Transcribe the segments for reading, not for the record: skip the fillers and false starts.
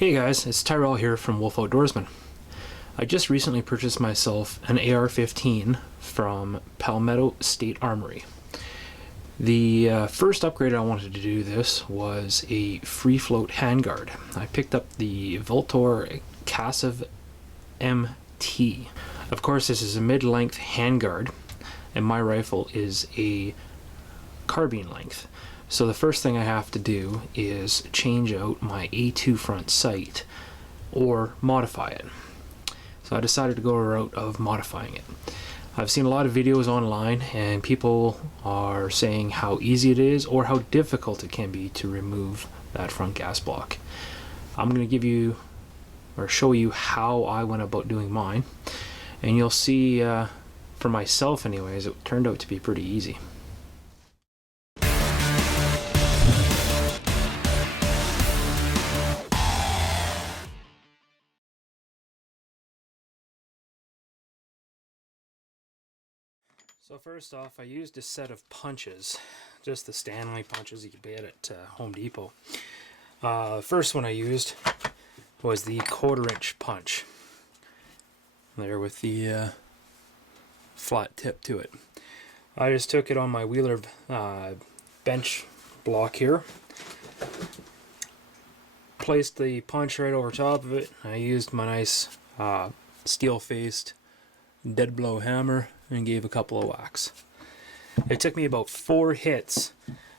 Hey guys, it's Tyrell here from W.O.L.F Outdoorsmen. I just recently purchased myself an AR-15 from Palmetto State Armory. The first upgrade I wanted to do this was a free float handguard. I picked up the Voltor Cassiv MT. Of course, this is a mid-length handguard, and my rifle is a carbine length. So the first thing I have to do is change out my A2 front sight or modify it. So I decided to go a route of modifying it. I've seen a lot of videos online and people are saying how easy it is or how difficult it can be to remove that front gas block. I'm going to give you or show you how I went about doing mine, and you'll see for myself anyways, it turned out to be pretty easy. So first off, I used a set of punches, just the Stanley punches you could get at Home Depot. The first one I used was the 1/4-inch punch, there with the flat tip to it. I just took it on my Wheeler bench block here, placed the punch right over top of it. I used my nice steel-faced dead blow hammer and gave a couple of whacks. It took me about 4 hits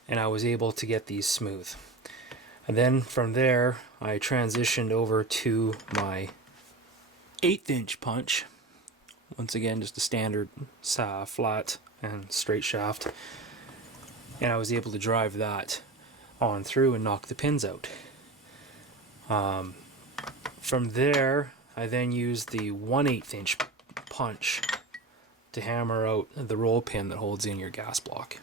and I was able to get these smooth. And then from there I transitioned over to my 1/8-inch punch. Once again, just a standard flat and straight shaft, and I was able to drive that on through and knock the pins out. From there I then used the 1/8-inch punch to hammer out the roll pin that holds in your gas block,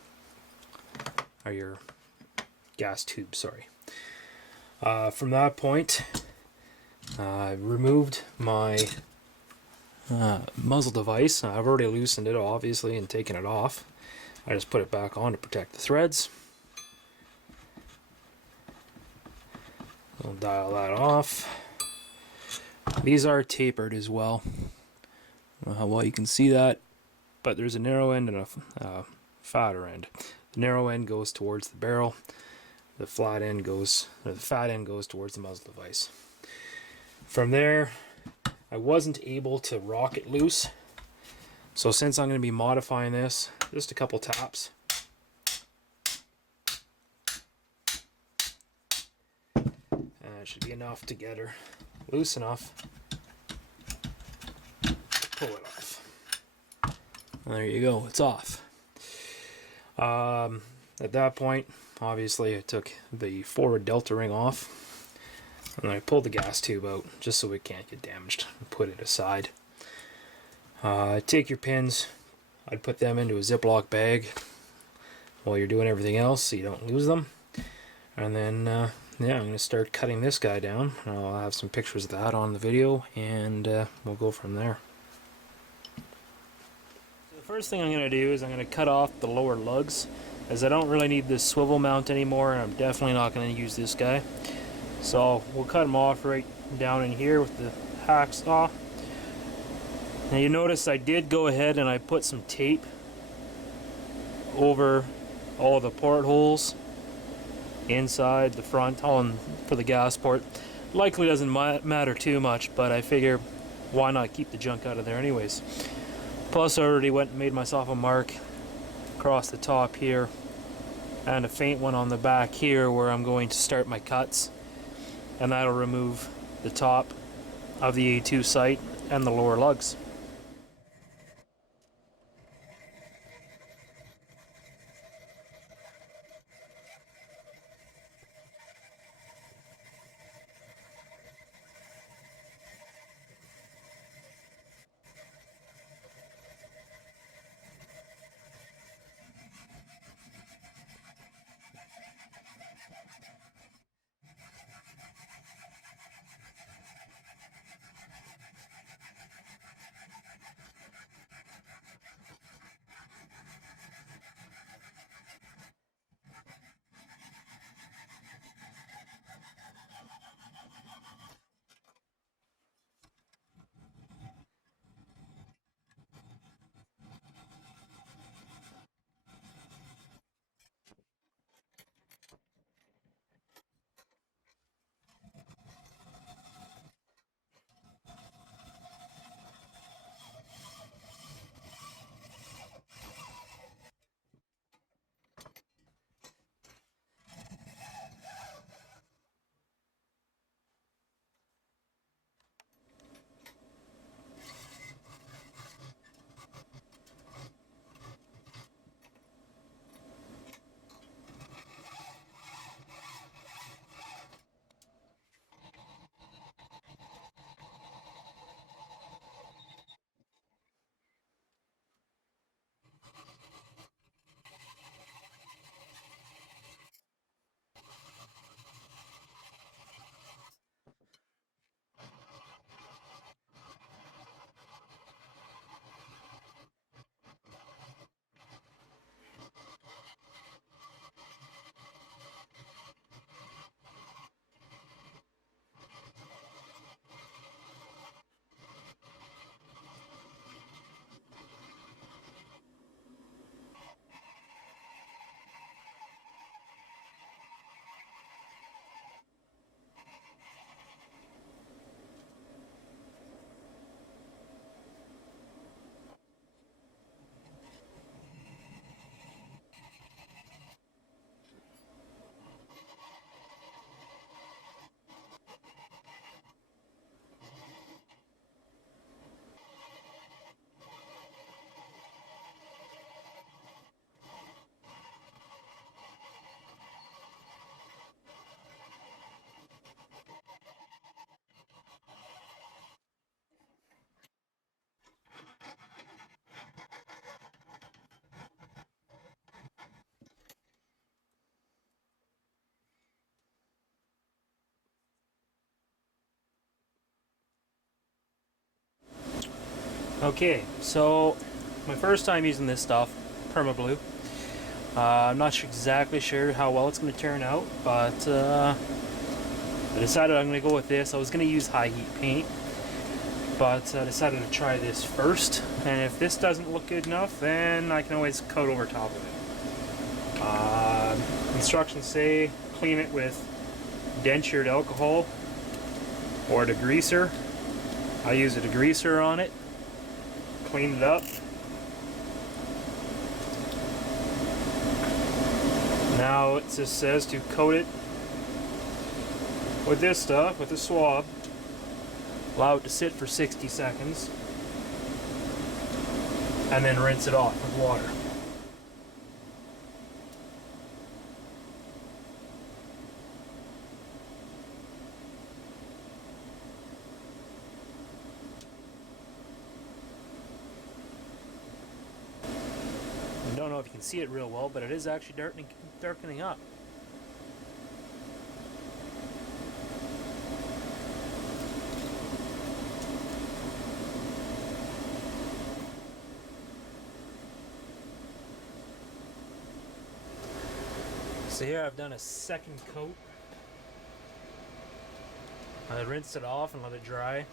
or your gas tube, sorry. From that point, I removed my muzzle device. I've already loosened it, obviously, and taken it off. I just put it back on to protect the threads. I'll dial that off. These are tapered as well. I don't know how well you can see that, but there's a narrow end and a fatter end. The narrow end goes towards the barrel. The fat end goes towards the muzzle device. From there, I wasn't able to rock it loose. So since I'm going to be modifying this, just a couple taps. And it should be enough to get her loose enough to pull it off. And there you go, it's off. At that point, obviously I took the forward delta ring off and I pulled the gas tube out just so it can't get damaged and put it aside. Take your pins, I'd put them into a Ziploc bag while you're doing everything else so you don't lose them. And then yeah, I'm going to start cutting this guy down. I'll have some pictures of that on the video, and we'll go from there. The first thing I'm going to do is I'm going to cut off the lower lugs, as I don't really need this swivel mount anymore, and I'm definitely not going to use this guy. So we'll cut them off right down in here with the hacksaw. Now you notice I did go ahead and I put some tape over all the portholes inside the front for the gas port. Likely doesn't matter too much, but I figure why not keep the junk out of there anyways. Plus I already went and made myself a mark across the top here and a faint one on the back here where I'm going to start my cuts, and that'll remove the top of the A2 sight and the lower lugs. Okay, so my first time using this stuff, Permablue. I'm not exactly sure how well it's going to turn out, but I decided I'm going to go with this. I was going to use high heat paint, but I decided to try this first. And if this doesn't look good enough, then I can always coat over top of it. Instructions say clean it with dentured alcohol or a degreaser. I use a degreaser on it. Clean it up. Now it just says to coat it with this stuff, with a swab. Allow it to sit for 60 seconds. And then rinse it off with water. I don't know if you can see it real well, but it is actually darkening up. So here I've done a second coat. I rinsed it off and let it dry,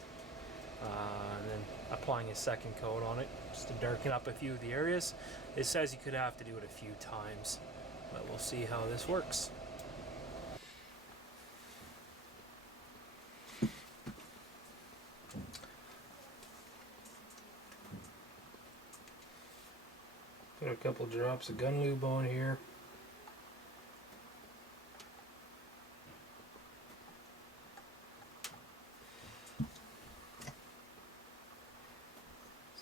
and then applying a second coat on it just to darken up a few of the areas. It says you could have to do it a few times, but we'll see how this works. Put a couple drops of gun lube on here.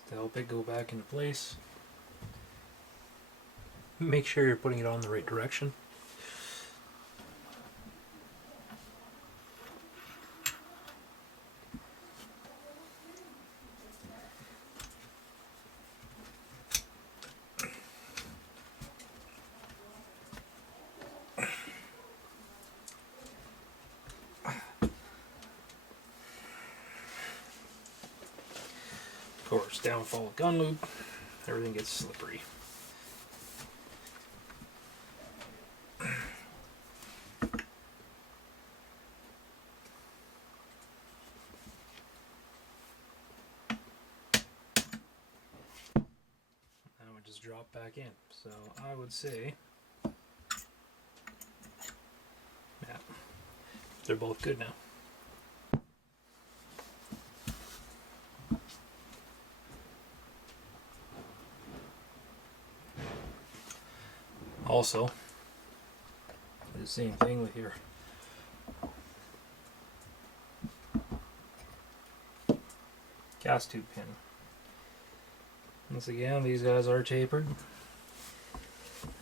To help it go back into place. Make sure you're putting it on the right direction. Of course, downfall of gun lube, everything gets slippery. Now it just drop back in. So I would say, yeah, they're both good now. Also, the same thing with your gas tube pin. Once again, these guys are tapered.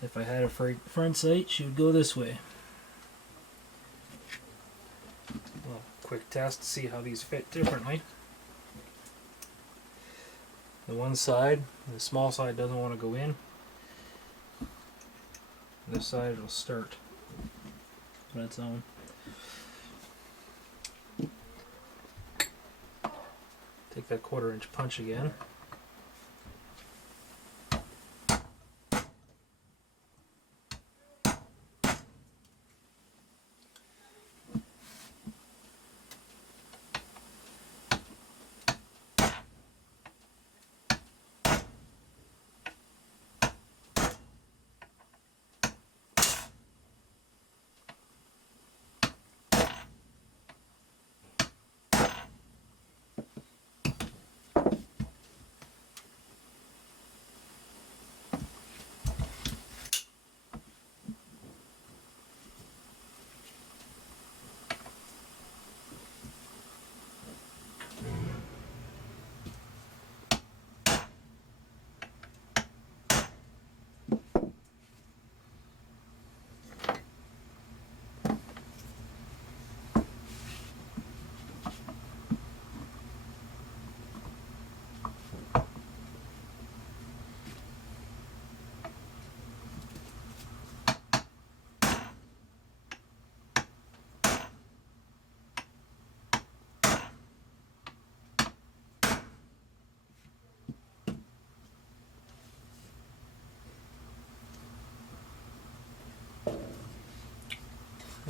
If I had a front sight, she would go this way. Well, quick test to see how these fit differently. The one side, the small side, doesn't want to go in. This side will start on its own. Take that 1/4 inch punch again.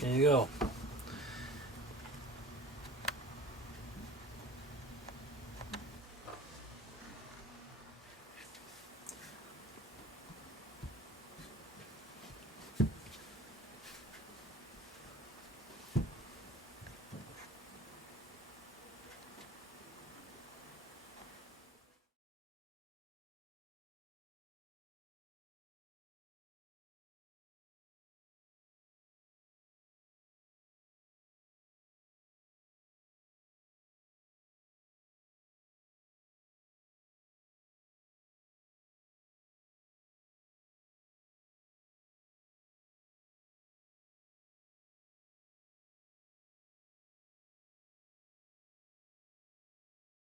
There you go.